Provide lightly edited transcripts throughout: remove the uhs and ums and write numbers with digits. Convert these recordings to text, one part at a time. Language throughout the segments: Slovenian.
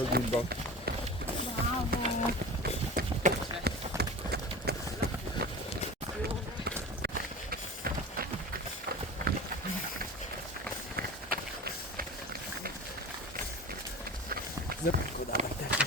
do Gilbo. Bravo. Zapytko dawaj też.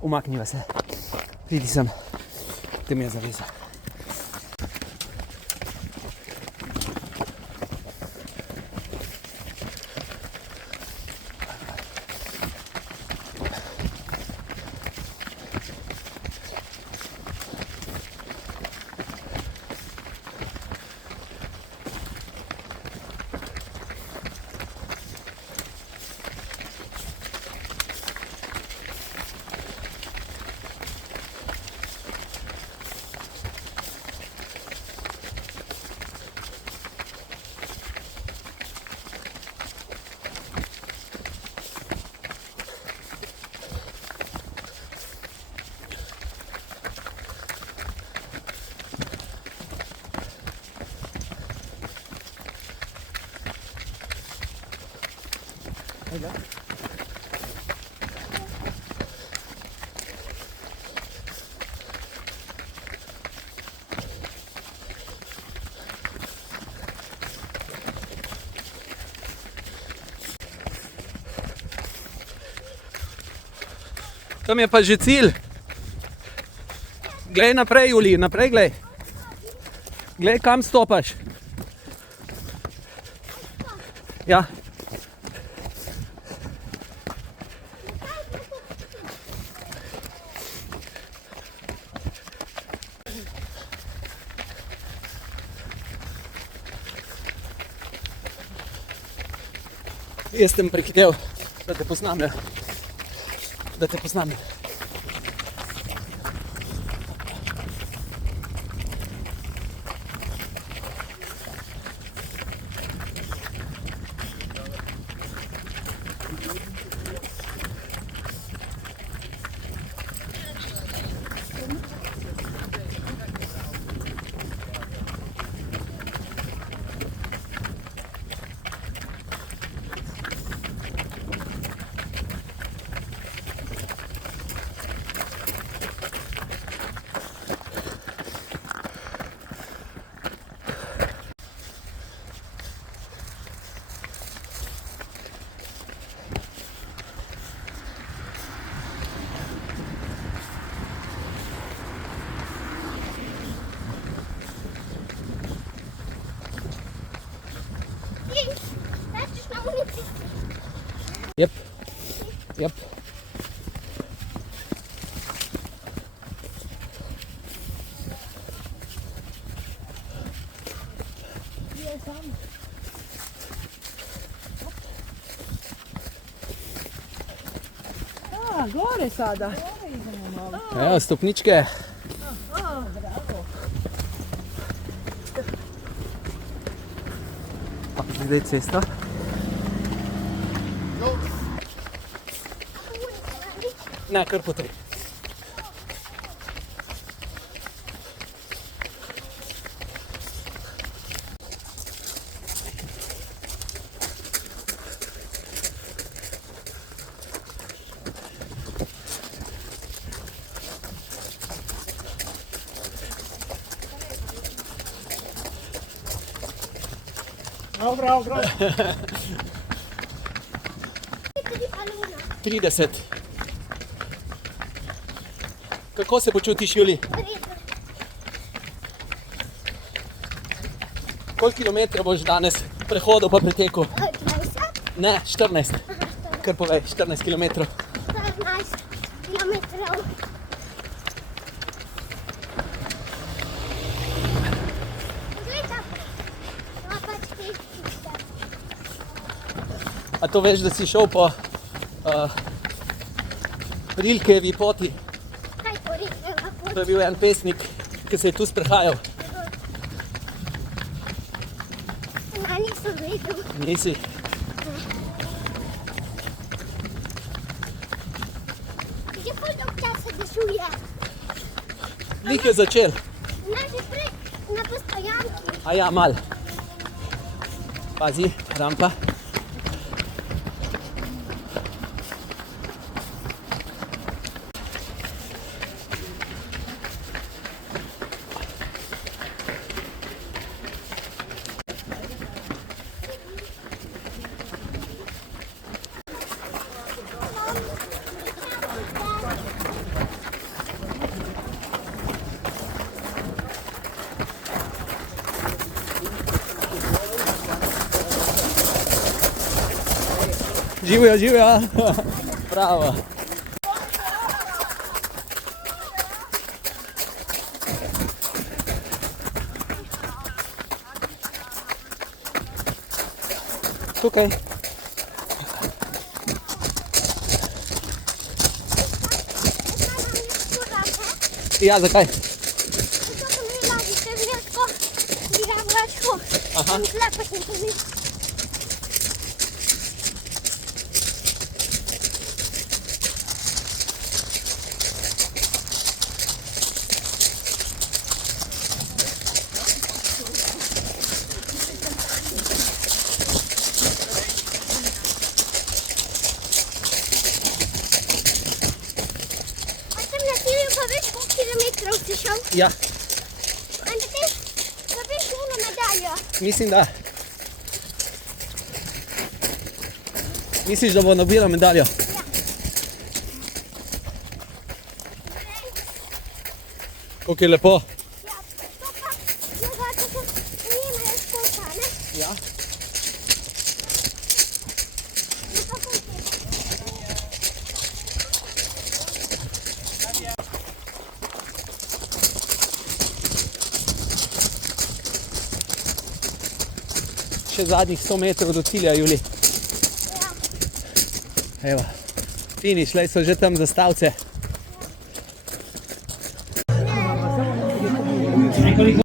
Umaknij se. Vidi sam. Ty mnie zawiesa. Tam je pa že cilj. Glej naprej, Juli, naprej glej. Glej, kam stopaš. Ja. Jaz sem prehitel, da te posnamem. Da te posnamem. Yep. Yep. Gore sada. Evo stopničke. Pa zdaj cesta. Ne, kar po tri. Bravo, bravo. 30. Kako se počutiš, Juli? Koliko kilometrov boš danes prehodil pa pretekel? 20? Ne, 14. Kar povej, 14 kilometrov. 14 kilometrov. to veš, da si šel po Rilkejevi poti? Kaj to Rilkejeva pot? To je bil en pesnik, ki se je tu sprehajal. Ja, nisem vedel. Nisi? Že pol dolg časa dežuje. Lik je začel. Ne, že prej na postojanki. A ja, mal. Pazi, rampa. Živijo, živijo. Bravo. Tukaj. Ja, zakaj? Zato sem imela že veliko, bi ga vrško. Aha. Lepo sem to videla. A sem na cilju pa več koliko kilometrov si šel? Ja, In potem dobiš eno medaljo. mislim, da. Misliš, da bo dobila medaljo? Ja. Koliko je lepo. Ja, to pa je zato, ker nimajo školka, ne? Ja. No pa koliko je? Še zadnjih 100 metrov do cilja, Juli. Ja. Evo, finiš, lej so že tam zastavce.